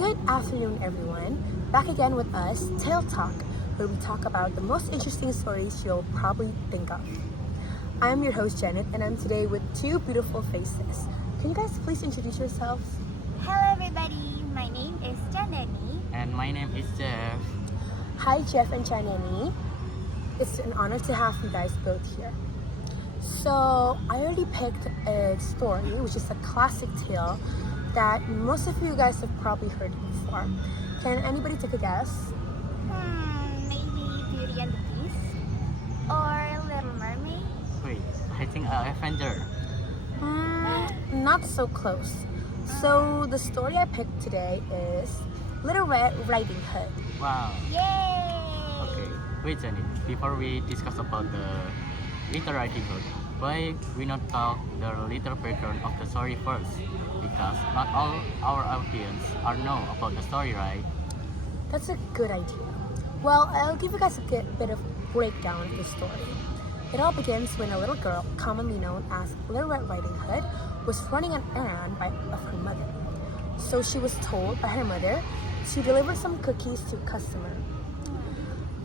Good afternoon, everyone. Back again with us, Taletalk, where we talk about the most interesting stories you'll probably think of. I'm your host, Janet, and I'm today with two beautiful faces. Can you guys please introduce yourselves? Hello everybody, my name is Chandani. And my name is Jeff. Hi, Jeff and Chandani. It's an honor to have you guys both here. So, I already picked a story, which is a classic tale that most of you guys have probably heard before. Can anybody take a guess? Maybe Beauty and the Beast or Little Mermaid. Wait, I think Avenger. Not so close. So, the story I picked today is Little Red Riding Hood. Wow. Yay! Okay, wait Jenny. Before we discuss about the Little Riding Hood, why we not talk the little background of the story first? Because not all our audience are know about the story, right? That's a good idea. Well, I'll give you guys a bit of breakdown of the story. It all begins when a little girl, commonly known as Little Red Riding Hood, was running an errand of her mother. So she was told by her mother to deliver some cookies to a customer.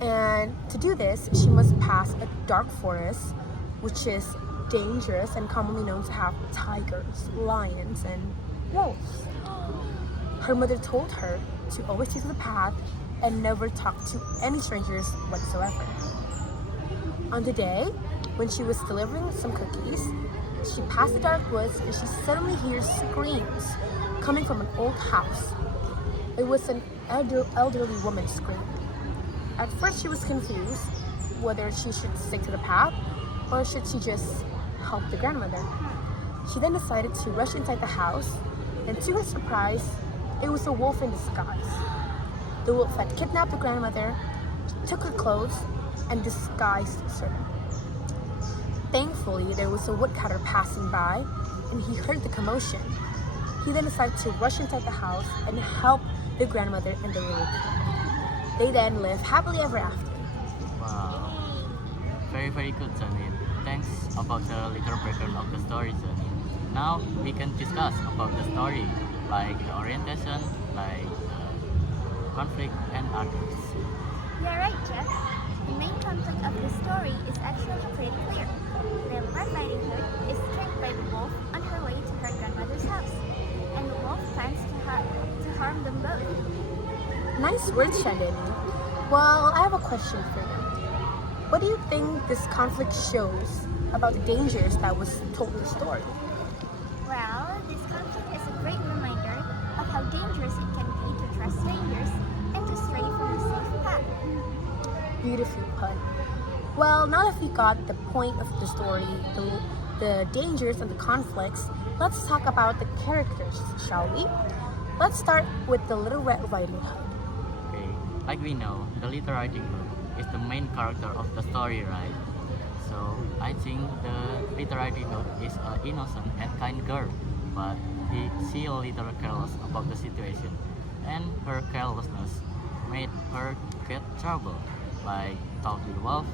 And to do this, she must pass a dark forest, which is dangerous and commonly known to have tigers, lions, and wolves. Her mother told her to always take the path and never talk to any strangers whatsoever. On the day when she was delivering some cookies, she passed the dark woods and she suddenly hears screams coming from an old house. It was an elderly woman screaming. At first she was confused whether she should stick to the path or should she just help the grandmother. She then decided to rush inside the house, and to her surprise, it was a wolf in disguise. The wolf had kidnapped the grandmother, took her clothes, and disguised her. Thankfully, there was a woodcutter passing by, and he heard the commotion. He then decided to rush inside the house and help the grandmother and the little girl. They then lived happily ever after. Wow. Very good, Janine. Thanks about the little background of the story, Janine. Now we can discuss about the story, like the orientation, like the conflict, and others. You're right, Jeff. The main conflict of the story is actually pretty clear. Little Red Riding Hood is tricked by the wolf on her way to her grandmother's house, and the wolf plans to harm them both. Nice words, Chandani. Well, I have a question for you. What do you think this conflict shows about the dangers that was told in the story? Well, this conflict is a great reminder of how dangerous it can be to trust strangers and to stray from the safe path. Beautifully put. Well, now that we got the point of the story, the dangers and the conflicts, let's talk about the characters, shall we? Let's start with the Little Red Riding Hood. Okay, like we know, the Little Riding Hood is the main character of the story, right? So I think the Little Riding Hood is an innocent and kind girl, but she a little careless about the situation, and her carelessness made her get trouble, like talk with wolf,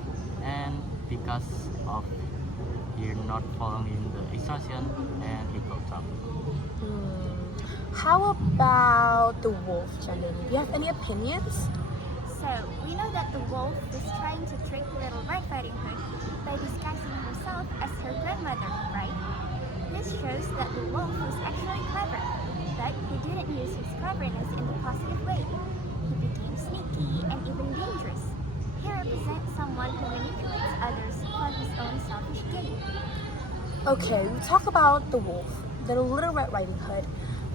and because of he not following the instruction, and he got trouble. How about the wolf, Chandani? Do you have any opinions? So, we know that the wolf was trying to trick Little Red Riding Hood by disguising herself as her grandmother, right? This shows that the wolf was actually clever, but he didn't use his cleverness in the positive way. He became sneaky and even dangerous. He represents someone who manipulates others for his own selfish gain. Okay, we talk about the wolf, the Little Red Riding Hood.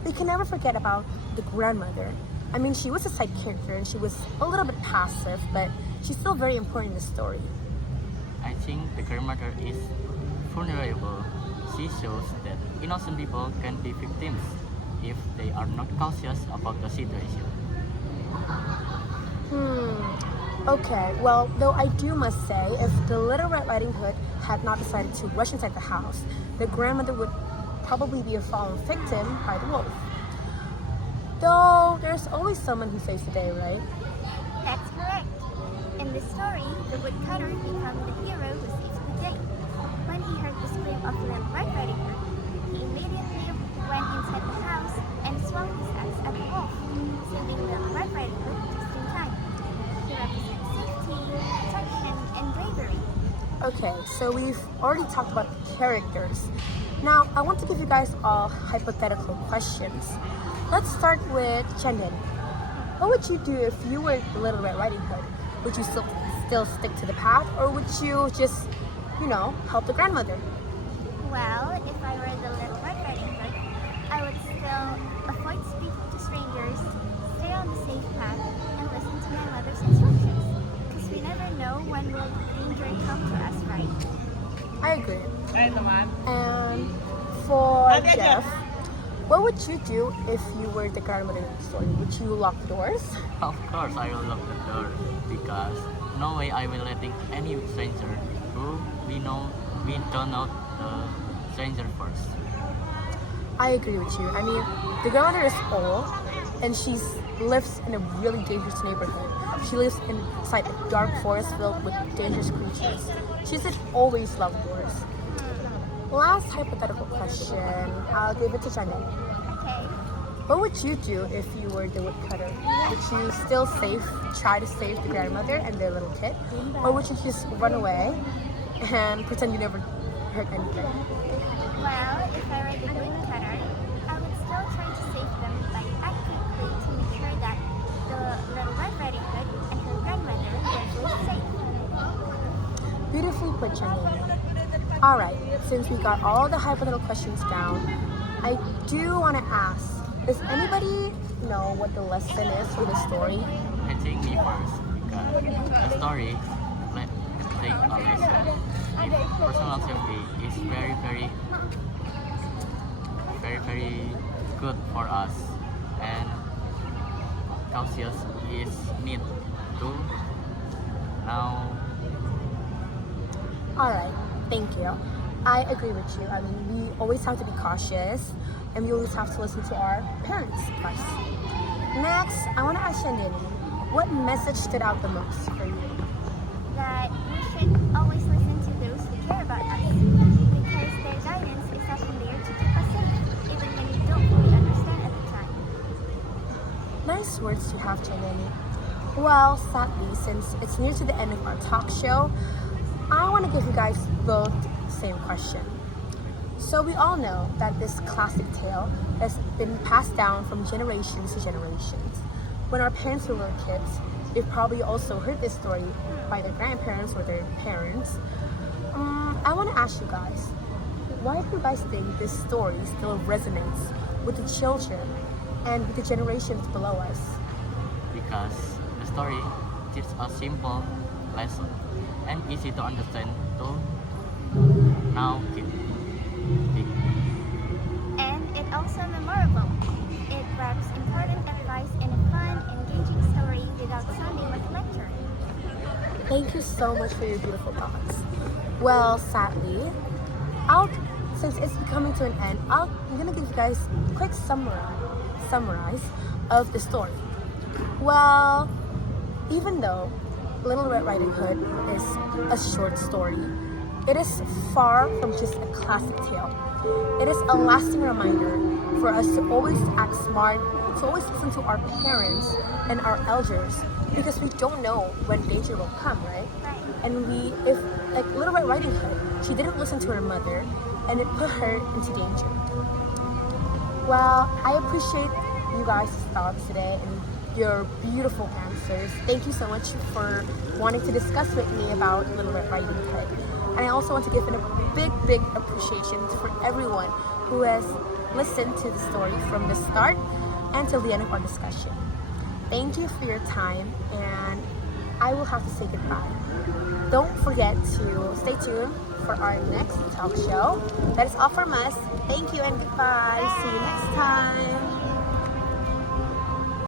We can never forget about the grandmother. I mean, she was a side character and she was a little bit passive, but she's still very important in the story. I think the grandmother is vulnerable. She shows that innocent people can be victims if they are not cautious about the situation. Okay, well, though I must say, if the Little Red Riding Hood had not decided to rush inside the house, the grandmother would probably be a fallen victim by the wolf. Though there's always someone who saves the day, right? That's correct. In this story, the woodcutter became the hero who saves the day. When he heard the scream of Little Red Riding Hood, he immediately went inside the house and swung his axe at the wolf. Okay, so we've already talked about the characters. Now, I want to give you guys all hypothetical questions. Let's start with Chandani. What would you do if you were the Little Red Riding Hood? Would you still stick to the path, or would you just, help the grandmother? Well, if I were the Little Red Riding Hood, I would still avoid speaking to strangers, stay on the safe path, and listen to my mother's instructions. Because we never know when will danger come to us, right? I agree. And for Jeff, what would you do if you were the grandmother in the story? Would you lock the doors? Of course, I will lock the door because no way I will letting any stranger who we don't know the stranger first. I agree with you. I mean, the grandmother is old and she lives in a really dangerous neighborhood. She lives inside a dark forest filled with dangerous creatures. She should always lock doors. Last hypothetical question, I'll give it to Chandani. Okay. What would you do if you were the woodcutter? Would you still try to save the grandmother and their little kid? Or would you just run away and pretend you never hurt anything? Well, if I were the woodcutter, I would still try to save them, but act quickly to make sure that the Little Red Riding Hood and her grandmother were both safe. Beautifully put, Chandani. Alright, since we got all the hypothetical questions down, I do want to ask, does anybody know what the lesson is for the story? I think me first because the story take a lesson. Personal safety is very good for us, and cautious is need to now. Alright, thank you. I agree with you. I mean, we always have to be cautious and we always have to listen to our parents' advice. Next, I want to ask Chandani, what message stood out the most for you? That we should always listen to those who care about us, because their guidance is often there to keep us safe, even when we don't fully understand at the time. Nice words you have, Chandani. Well, sadly, since it's near to the end of our talk show, I want to give you guys both the same question. So we all know that this classic tale has been passed down from generations to generations. When our parents were little kids, they've probably also heard this story by their grandparents or their parents. I want to ask you guys, why do you guys think this story still resonates with the children and with the generations below us? Because the story teaches a simple lesson and easy to understand to now kids. And it also memorable. It wraps important advice in a fun, engaging story without sounding like a lecture. Thank you so much for your beautiful thoughts. Well, sadly, since it's coming to an end, I'm gonna give you guys a quick summarize of the story. Well, even though Little Red Riding Hood is a short story, it is far from just a classic tale. It is a lasting reminder for us to always act smart, to always listen to our parents and our elders, because we don't know when danger will come, right? And if like Little Red Riding Hood, she didn't listen to her mother, and it put her into danger. Well, I appreciate you guys' thoughts today and your beautiful answers. Thank you so much for wanting to discuss with me about Little Red Riding Hood. And I also want to give a big appreciation for everyone who has listened to the story from the start until the end of our discussion. Thank you for your time, and I will have to say goodbye. Don't forget to stay tuned for our next talk show. That is all from us. Thank you and goodbye. See you next time.